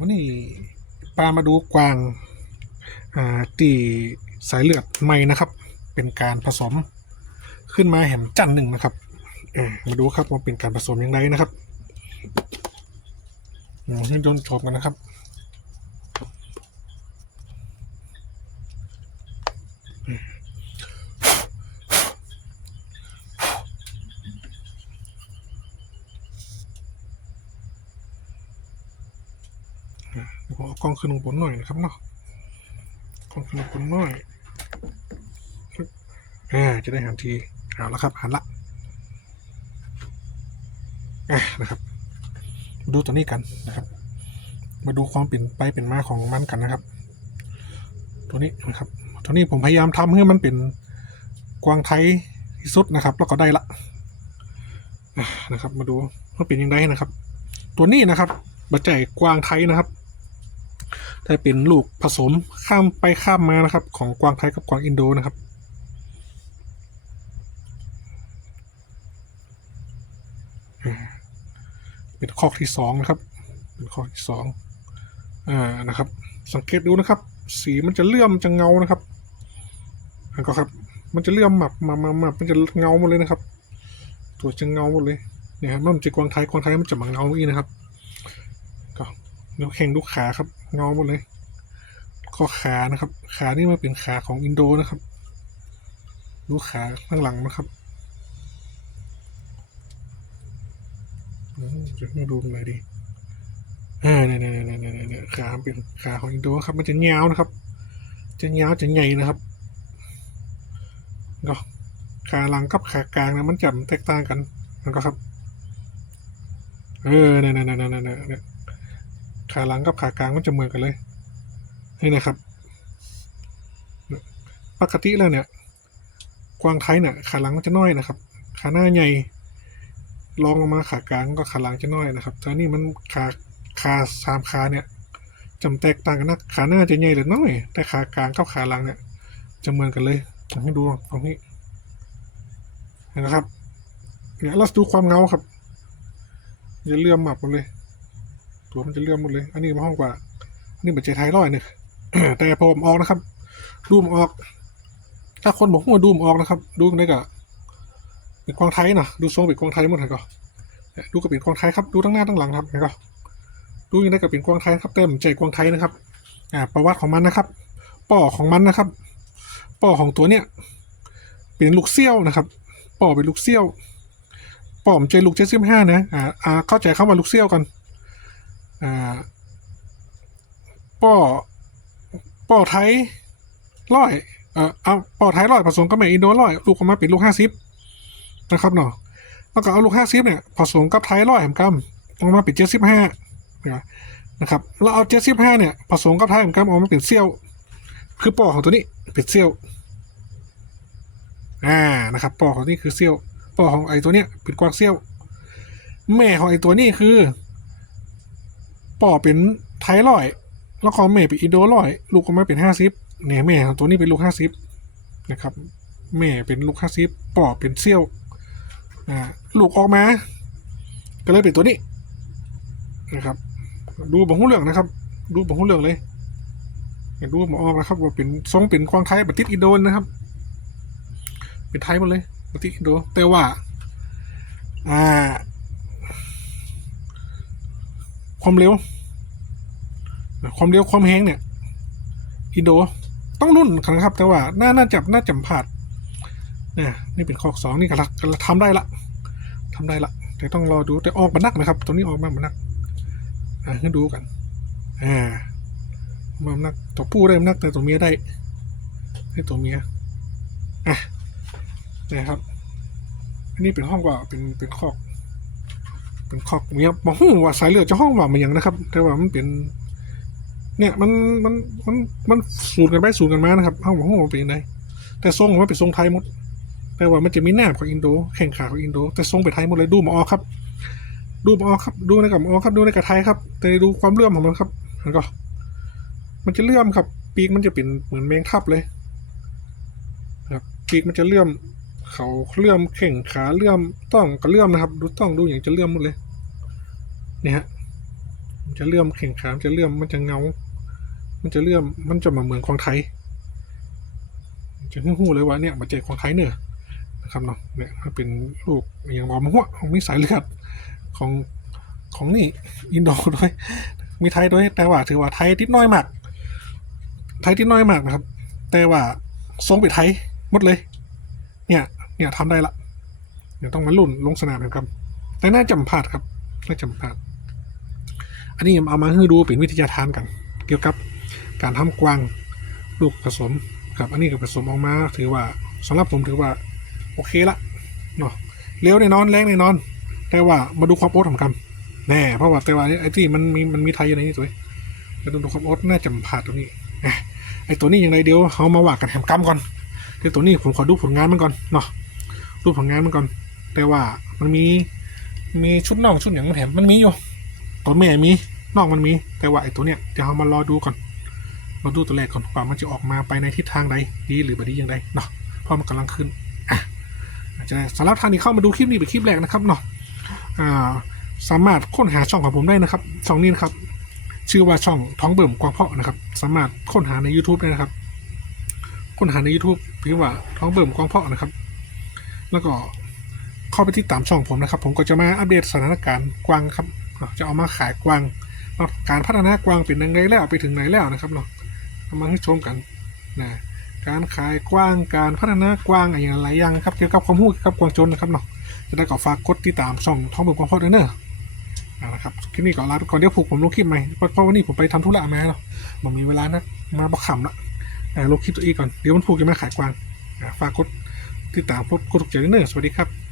วันนี้ปามาดูกวางตีสายเลือดใหม่นะครับ เป็นการผสมขึ้นมาแหมจันหนึ่งนะครับมาดูครับว่าเป็นการผสมอย่างไรนะครับอืมให้ดนชมกันนะครับ เดี๋ยวผมเอากล้องขึ้นลงบนหน่อยนะครับเนาะกล้องขึ้นลงบนหน่อยอ่าจะได้หันทีเอาละครับหันละอะนะครับมาดูตัวนี้กันนะครับ มาดูความเปลี่ยนไปเป็นมาของมันกันนะครับ ตัวนี้นะครับ ตัวนี้ผมพยายามทำให้มันเป็นกวางไทยที่สุดนะครับ แล้วก็ได้ละอะนะครับ มาดูว่าเป็นยังไงนะครับ ตัวนี้นะครับบัจจัยกวางไทยนะครับ แต่เป็นลูกผสมข้ามไปข้ามมานะครับ ของกวางไทยกับกวางอินโดนะครับเป็นข้อที่สองนะครับ เป็นข้อที่สองอ่านะครับ สังเกตดูนะครับ สีมันจะเลื่อมจะเงานะครับอันก็ครับ มันจะเลื่อมหมับมามามามันจะเงาหมดเลยนะครับ ตัวจะเงาหมดเลยเนี่ยครับมันจะกวางไทยกวางไทยมันจะมาเงาอย่างนี้นะครับ ดี๋ยวแข่งดูขาครับ เงาหมดเลยข้อขานะครับ ขานี่มันเป็นขาของอินโดนะครับ ดูขาข้างหลังนะครับจะมาดูตรงไหนดีอ่าเนี่ยเนี่ยเนี่ยเนี่ยเนี่ยเนี่ยขาเป็นขาของอินโดครับ มันจะยาวนะครับ จะยาวจะใหญ่นะครับก็ขาหลังกับขากลางนะมันจะแตกต่างกันมันก็ครับ เออเนี่ยเนี่ยเนี่ยเนี่ยเนี่ย ขาหลังกับขากลางมันจะเหมือนกันเลย นี่นะครับ ปกติแล้วเนี่ยกวางไทยเนี่ยขาหลังมันจะน้อยนะครับ ขาหน้าใหญ่ลองลงมาขากลางก็ขาหลังจะน้อยนะครับแต่นี่มันขาขาสามขาเนี่ยจำแตกต่างกันนะขาหน้าจะใหญ่หรือน้อย แต่ขากลางกับขาหลังเนี่ยจะเหมือนกันเลยผมให้ดูตรงนี้เห็นะครับเนี่ยเราดูความเงาครับจะเลื่อมหมับเลย ตัวมันจะเลื่อมหมดเลย อันนี้มาห้องกว่า อันนี้เหมือนใจไทยร้อยเนี่ยแต่พอผมออกนะครับ ดูมออก ถ้าคนบอกว่าดูมออกนะครับ ดูได้ก็เป็นกองไทยนะดูทรงเป็นกองไทยหมดเลยก็นี่ยดูก็เป็นกองไทยครับดูทั้งหน้าทั้งหลังครับเห็นก็ดูยังได้ก็เป็นกองไทยครับเต็มใจกองไทยนะครับ อ่า ประวัติของมันนะครับป่อของมันนะครับป่อของตัวเนี้ยเป็นลูกเซี่ยวนะครับป่อเป็นลูกเซี่ยวป่อมใจลูกเจ็ดสิบห้านะอ่าเข้าใจเข้ามาลูกเซี่ยวกันอ่า ป่อป่อไทยร้อยเอ่อเอาป่อไทยร้อยผสมกับแม่อินโดร้อยลูกออกมาเป็นลูกห้าสิบนะครับเนาะแล้วก็เอาลูกห้าสิบเนี่ยผสมกับไทยร้อยแหมกำออกมาเป็นเจ็ดสิบห้านะครับแล้วเอาเจ็ดสิบห้าเนี่ยผสมกับไทยแหมกำออกมาเป็นเซี่ยว คือป่อของตัวนี้เป็นเซี่ยวอ่านะครับป่อของนี่คือเซี่ยวป่อของไอ้ตัวเนี้ยเป็นกวางเซี่ยว แม่ของไอ้ตัวนี้คือ อเป็นไทยร้อย แล้วก็แม่เป็นอินโดร้อย ลูกก็มาเป็นห้าสิบเนี่ยแม่ตัวนี้เป็นลูกห้าสิบนะครับ แม่เป็นลูกห้าสิบป่อเป็นเซี่ยวอ่าลูกออกมา ก็เลยเป็นตัวนี้นะครับ ดูบังหูเหลืองนะครับ ดูบังหูเหลืองเลยดูหมอออกนะครับ ว่าเป็นทรงเป็นควางไทยบัติดอินโดนนะครับ เป็นไทยหมดเลยบัติดอินโด แต่ว่า อ่าความเร็ว ความเร็วความแห้งเนี่ยอินโด ต้องรุ่นกันครับ แต่ว่าน่าน่าจับน่าจำผาดเนี่ยนี่เป็นข้อสองนี่ก็ละก็ทำได้ละทำได้ละแต่ต้องรอดูแต่ออกมานักนะครับตัวนี้ออกมามานักอ่าให้ดูกันอ่ามานักตัวผู้ได้มานักแต่ตัวเมียได้ให้ตัวเมียอะนะครับอันนี้เป็นห้องว่าเป็นเป็นคอก เป็นคอกเมียบอกหูว่าสายเลือดจะห้องว่ามันอย่างนะครับ แต่ว่ามันเป็น เนี่ยมันมันมันมันสูตรกันไปสูตรกันมานะครับห้องบอกหูว่าเป็นยังไงแต่ทรงของมันเป็นทรงไทยหมดแต่ว่ามันจะมีแนบของอินโดแข่งขาของอินโด แต่ทรงเป็นไทยหมดเลยดูหมออครับ ดูหมออครับ ดูในกับหมออครับ ดูในกับไทยครับ แต่ดูความเลื่อมของมันครับมันก็ มันจะเลื่อมครับ ปีกมันจะเป็นเหมือนแมงทับเลยครับปีกมันจะเลื่อม เขาเลื่อมเข่งขาเลื่อมต้องก็เลื่อมนะครับ ดูต้องดูอย่างจะเลื่อมหมดเลย เนี่ยฮะมันจะเลื่อมแข่งขามันจะเลื่อมมันจะเงา มันจะเลื่อมมันจะมาเหมือนของไทยจะหู้เลยว่าเนี่ยมาเจอของไทยเนอะนะครับเนาะเนี่ยมันเป็นลูกอย่างบอมหัวของมีสายเลือดของของนี่อินโดด้วยมีไทยด้วยแต่ว่าถือว่าไทยติดน้อยมาก ไทยติดน้อยมากนะครับ แต่ว่าทรงไปไทยหมดเลย เนี่ย เนี่ยทำได้ละเดี๋ยวต้องมาลุ่นลงสนามกันครับแต่น่าจำพลาดครับน่าจำพลาดอันนี้เอามาให้ดูเป็นวิทยาทานกัน เกี่ยวกับ การทำกวางลูกผสมครับอันนี้ก็ผสมออกมา ถือว่าสำหรับผมถือว่าโอเคละเนาะเร็วแน่นอนแรงแน่นอน แต่ว่ามาดูความโอ๊ตของกำแน่เพราะว่าแต่ว่าไอ้ที่มันมีมันมีไทยอยู่ในนี้ตัวแต่ดูความโอ๊ตน่าจะพลาตรงนี้ไอ้ตัวนี้ยังไงเดี๋ยวเขามาว่ากันแถมกำก่อนเดี๋ยวตัวนี้ผมขอดูผลงานมันก่อนเนาะดูผลงานมันก่อน แต่ว่ามันมีมีชุดน่องชุดอย่างแถมมันมีอยู่ตัวแม่มีน่องมันมี แต่ว่าไอ้ตัวเนี้ยเดี๋ยวเรามารอดูก่อน มาดูตัวแรกก่อนว่ามันจะออกมาไปในทิศทางใดดีหรือไม่ดีอย่างไรเนาะเพราะมันกำลังขึ้นอะอาจจะสำหรับท่านที่เข้ามาดูคลิปนี้เป็นคลิปแรกนะครับเนาะอ่าสามารถค้นหาช่องของผมได้นะครับช่องนี้นะครับ ชื่อว่าช่องท้องเบิ่มกวางเพาะนะครับ สามารถค้นหาใน YouTube ได้นะครับ ค้นหาใน YouTube พิมพ์ว่าท้องเบิ่มกวางเพาะนะครับ แล้วก็เข้าไปที่ตามช่องผมนะครับ ผมก็จะมาอัปเดตสถานการณ์กวางครับจะเอามาขายกวางว่าการพัฒนากวางเป็นยังไงแล้วไปถึงไหนแล้วนะครับเนาะ มาให้ชมกันนะการขายกว้างการพัฒนากว้างอะไรอย่างไรอย่างครับเกี่ยวกับความรู้เกี่ยวกับกวางจนนะครับเนาะจะได้ก็ฝากกดติดตามช่องท้องเบิกความพอดเนอะเอาละครับคลิปนี้ก็ลาไปก่อนเดี๋ยวผูกผมลงคลิปใหม่เพราะเพราะวันนี้ผมไปทำธุระมาแล้วมันมีเวลานะมาบักขำละอ่าลงคลิปตัวอีก่อนเดี๋ยวมันผูกจะมาขายกว้างฝากกดติดตามพบกดถูกใจเนอะสวัสดีครับ